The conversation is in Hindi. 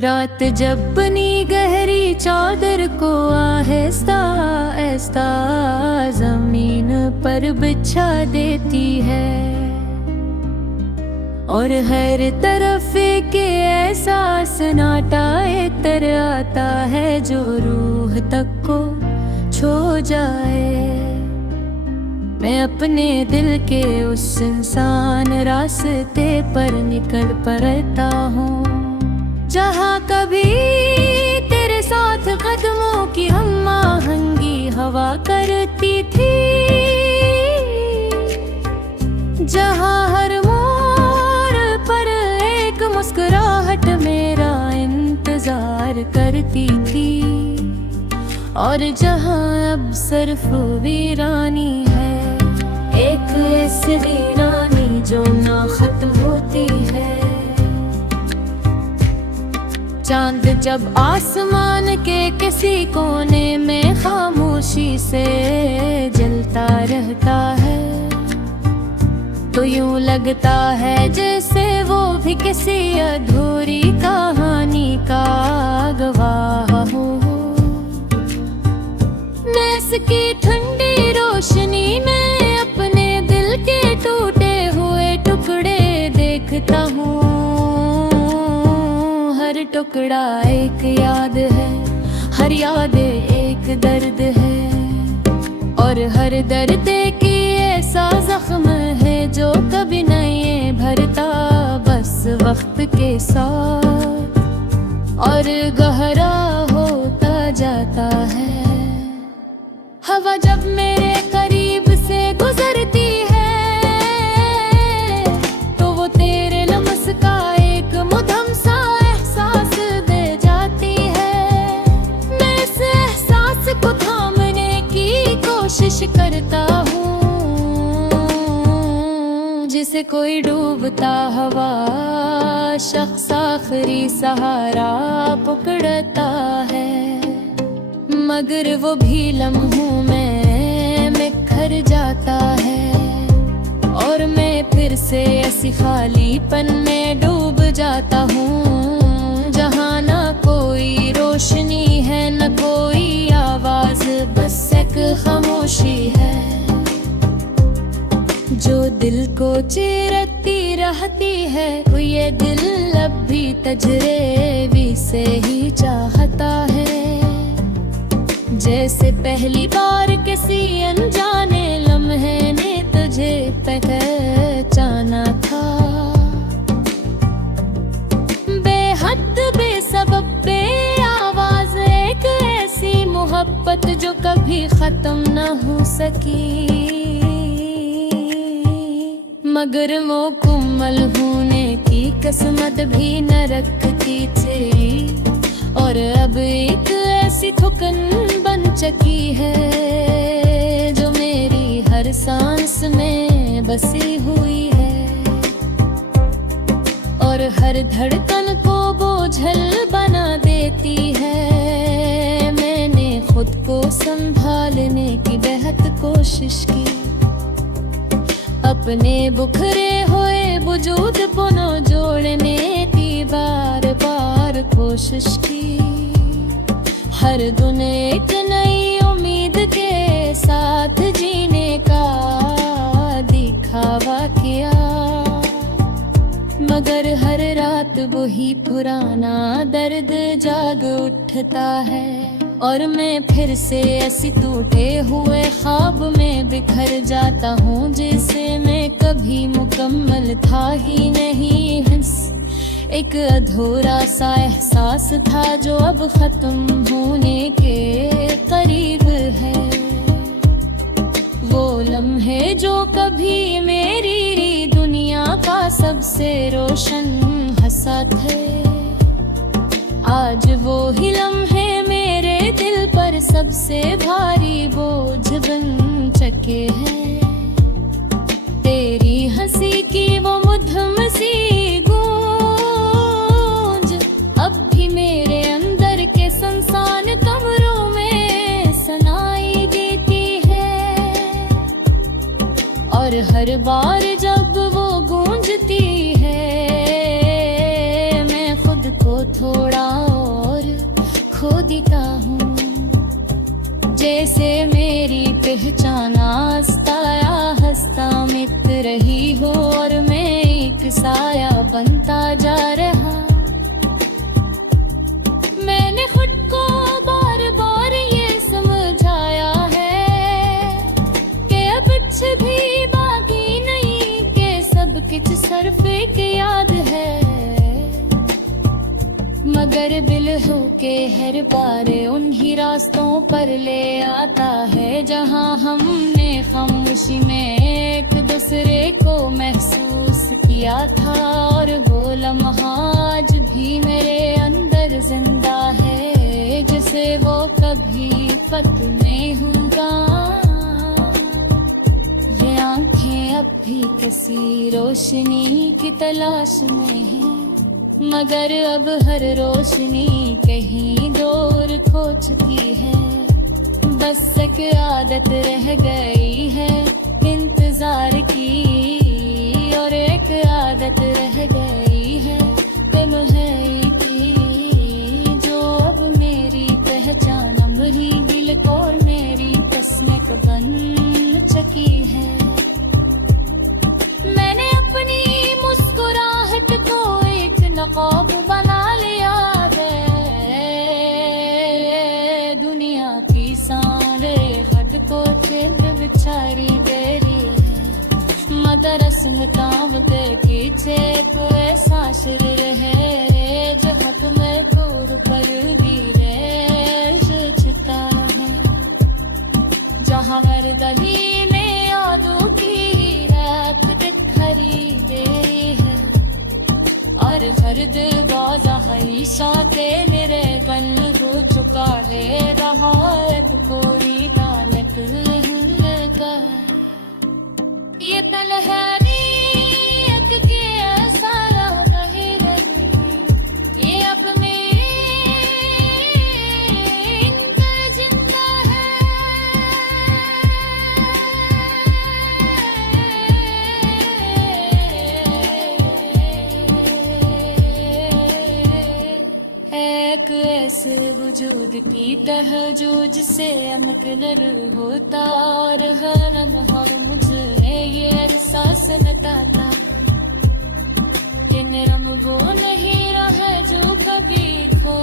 रात जब बनी गहरी चादर को आहिस्ता आहिस्ता जमीन पर बिछा देती है, और हर तरफ के एहसास नाटा इतर आता है जो रूह तक को छू जाए। मैं अपने दिल के उस इंसान रास्ते पर निकल पड़ता हूँ जहाँ कभी तेरे साथ कदमों की हम आहंगी हवा करती थी, जहाँ हर मोड़ पर एक मुस्कुराहट मेरा इंतजार करती थी, और जहाँ अब सिर्फ वीरानी है, एक ऐसी वीरानी जो ना खत्म होती है। चांद जब आसमान के किसी कोने में खामोशी से जलता रहता है, तो यूं लगता है जैसे वो भी किसी अधूरी कहानी का गवाह हो। मैं इसकी ठंडी रोशनी में अपने दिल के टूटे हुए टुकड़े देखता हूँ। हर टुकड़ा एक याद है, हर याद एक दर्द है, और हर दर्द की ऐसा जख्म है जो कभी नहीं भरता बस वक्त के साथ, और गहरा होता जाता है। हवा जब मेरे करीब से गुजरती है तो वो तेरे लम्स का एक मुद्दम सा एहसास दे जाती है। मैं इस एहसास को थामने की कोशिश करता हूँ, जिसे कोई डूबता हुआ शख्स आखिरी सहारा पकड़ता है, मगर वो भी लम्हों में बिखर जाता है, और मैं फिर से ऐसी खालीपन में डूब जाता हूँ जहाँ ना कोई रोशनी है न कोई आवाज, बस एक खामोशी है जो दिल को चीरती रहती है। ये दिल अब भी तजरेबी से ही चाहता है, जैसे पहली बार किसी अनजाने लम्हे ने तुझे पहचाना था। बेहद बेसबब बे आवाज एक ऐसी मोहब्बत जो कभी खत्म न हो सकी, मगर मुकम्मल होने की किस्मत भी न रखती थी, और अब एक ऐसी थुकन बन चुकी है जो मेरी हर सांस में बसी हुई है, और हर धड़कन को बोझल बना देती है। मैंने खुद को संभालने की बेहद कोशिश की, अपने बुखरे हुए वजूद पुनः जोड़ने की बार बार कोशिश की। हर दिन एक नई उम्मीद के साथ जीने का दिखावा किया, मगर हर रात वही पुराना दर्द जाग उठता है, और मैं फिर से ऐसी टूटे हुए ख्वाब में बिखर जाता हूँ जिसे मैं कभी मुकम्मल था ही नहीं। एक अधूरा सा एहसास था जो अब खत्म होने के करीब है। वो लम्हे जो कभी मेरी दुनिया का सबसे रोशन हंसा थे, आज वो ही लम्हे मेरे दिल पर सबसे भारी बोझ बन चुके हैं। तेरी हंसी की वो मधुम सी गूंज अब भी मेरे अंदर के सुनसान कमरों में और हर बार जब वो गूंजती है मैं खुद को थोड़ा और खो देता हूँ। जैसे मेरी पहचान आस्ता या हंसता मित्र रही हो और मैं एक साया बनता जा रहा। मैंने खुद को बार बार ये समझाया है कि अब कुछ भी बाकी नहीं, कि सब कुछ सिर्फ एक याद है। मगर दिल हो के हर बार उन्हीं रास्तों पर ले आता है जहां हमने खामोशी में एक दूसरे को महसूस किया था। और वो लम्हा आज भी मेरे अंदर जिंदा है जिसे वो कभी फत नहीं होगा। ये आंखें अब भी किसी रोशनी की तलाश में हैं, मगर अब हर रोशनी कहीं दूर खो चुकी है। बस एक आदत रह गई है इंतजार की, और एक आदत रह गई है तन्हाई की, जो अब मेरी पहचान मेरी दिल को मेरी तस्वीर बन चुकी है। मैंने अपनी मुस्कुराहट को नकाब बना लिया है, दुनिया की सारे हद को चिंद बिछारी बेरी है। मदरस मुताब दे पीछे तो ऐसा शिर रहे जहाँ तुम्हें तोर पर धीरे छिता है, जहाँ हर गली में यादों की रात बिखरी बेरी है। और हर दरवाजा हमेशा के मेरे बंद हो चुका है, रहा एक कोई दालत का। ये तन्हाई एक के ऐसा नहीं रही, ये अब मेरे अंदर जिंदा है। एक ऐसे वजूद की तरह जो जिसे अनकनर होता, और हर लम्हा मुझे ये एहसास नताता कि नरम वो नहीं रहा जो कभी खो